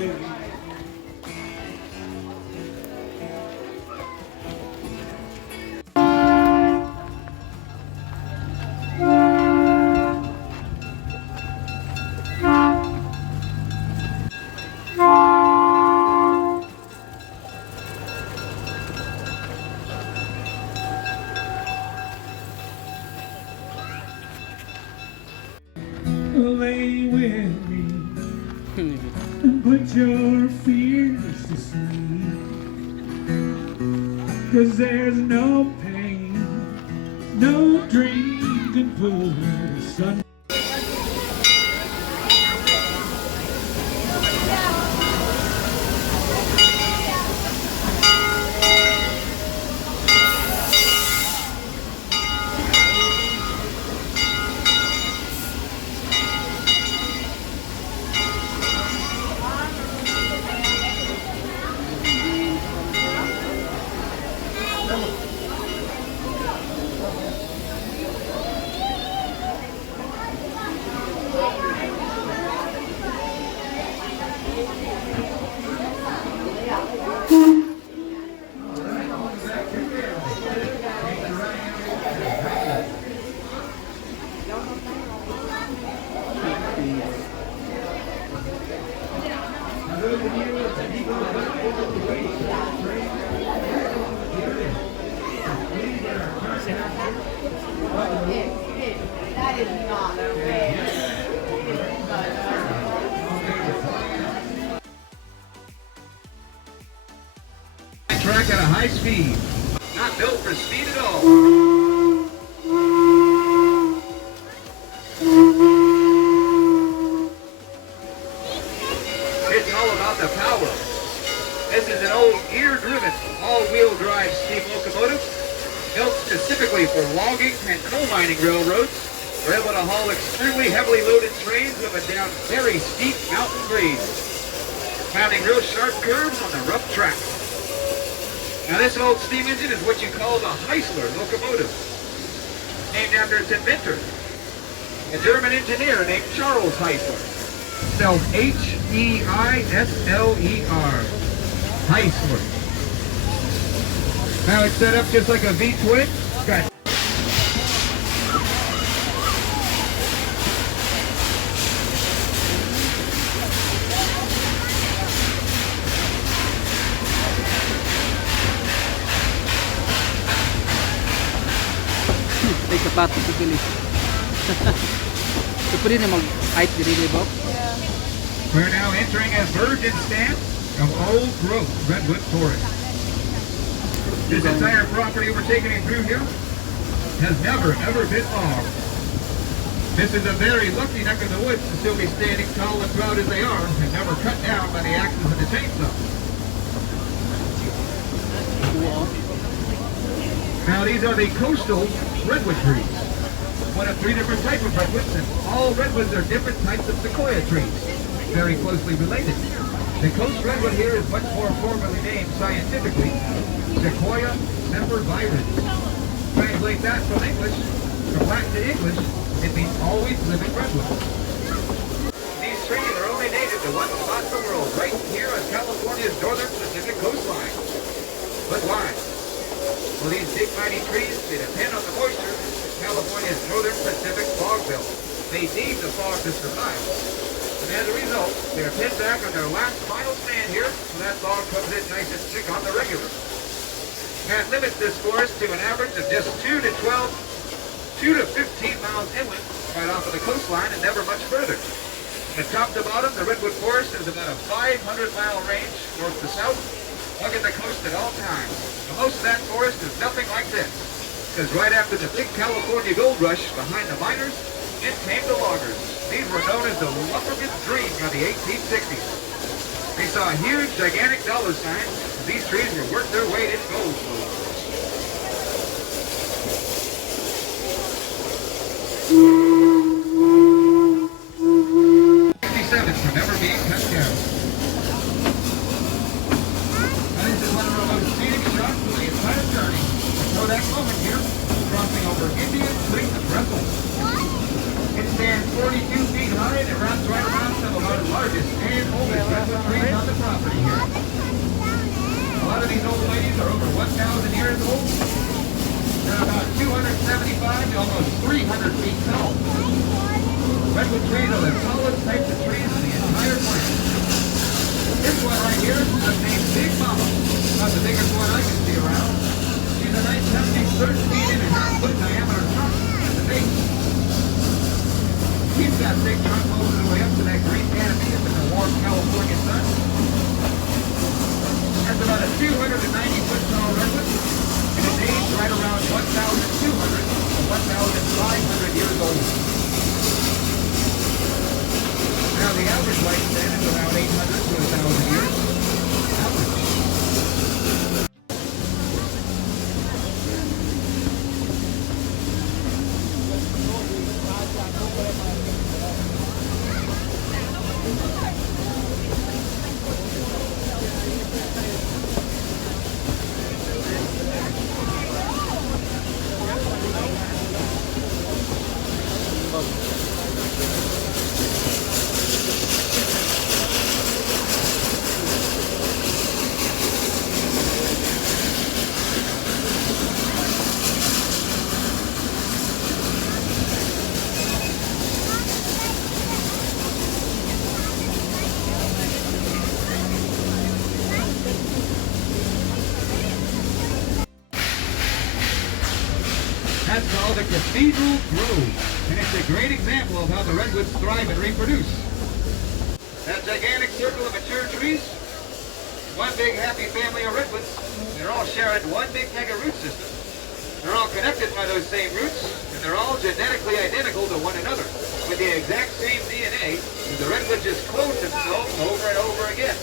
day. Lay with me and put your fears to sleep, 'cause there's no pain, no dream can put us under. That is not okay. Track at a high speed. Not built for speed at all. It's all about the power. This is an old gear-driven, all-wheel drive steam locomotive built specifically for logging and coal mining railroads. We're able to haul extremely heavily loaded trains up and down very steep mountain grades, pounding real sharp curves on the rough track. Now this old steam engine is what you call the Heisler locomotive, named after its inventor, a German engineer named Charles Heisler, spelled H-E-I-S-L-E-R, Heisler. Now it's set up just like a V-twin. It's got May sapatos sa pilis. So pwede na mag-height diri ba? We're now entering a virgin stand of old growth Redwood forest. This entire property we're taking you through here has never, ever been logged. This is a very lucky neck of the woods to still be standing tall and proud as they are and never cut down by the axes of the chainsaw. Now these are the coastal redwood trees. One of 3 different types of redwoods, and all redwoods are different types of sequoia trees, very closely related. The coast redwood here is much more formally named scientifically Sequoia sempervirens. Translate that from English, from Latin to English, it means always living redwood. These trees are only native to one spot in the world, right here on California's northern Pacific coastline. But why? Well, these big mighty trees, they depend on the moisture of California's northern Pacific fog belt. They need the fog to survive. And as a result, they're pinned back on their last final stand here, so that fog comes in nice and thick on the regular. That limits this forest to an average of just 2 to 15 miles inland, right off of the coastline and never much further. From top to bottom, the redwood forest is about a 500-mile range north to south, hugging the coast at all times. But most of that forest is nothing like this, because right after the big California gold rush behind the miners, in came the loggers. These were known as the lumberman's dream of the 1860s. They saw huge, gigantic dollar signs. These trees were worth their weight in gold. 67 from ever being cut down. Now this is one of our most scenic shots of the entire journey. So that moment here, crossing over Indian Creek to Redwood. It stands 42 feet high and it runs right around some of our largest and oldest redwood trees property here. A lot of these old ladies are over 1,000 years old. They're about 275 to almost 300 feet tall. Redwood trees are the tallest types of trees in the entire planet. This one right here is named Big Mama. About the biggest one I can see around. She's a nice hefty 13.5-foot diameter trunk at the base. Keeps that big trunk all the way up to that green canopy up in the warm California sun. That's about a 290-foot tall redwood, and it's aged right around 1,200 to 1,500 years old. Now the average lifespan is around 800 to 1,000 years. Average. That's called a cathedral grove, and it's a great example of how the redwoods thrive and reproduce. That gigantic circle of mature trees, one big happy family of redwoods. They're all sharing one big mega root system. They're all connected by those same roots, and they're all genetically identical to one another, with the exact same DNA, and the redwood just clones itself over and over again.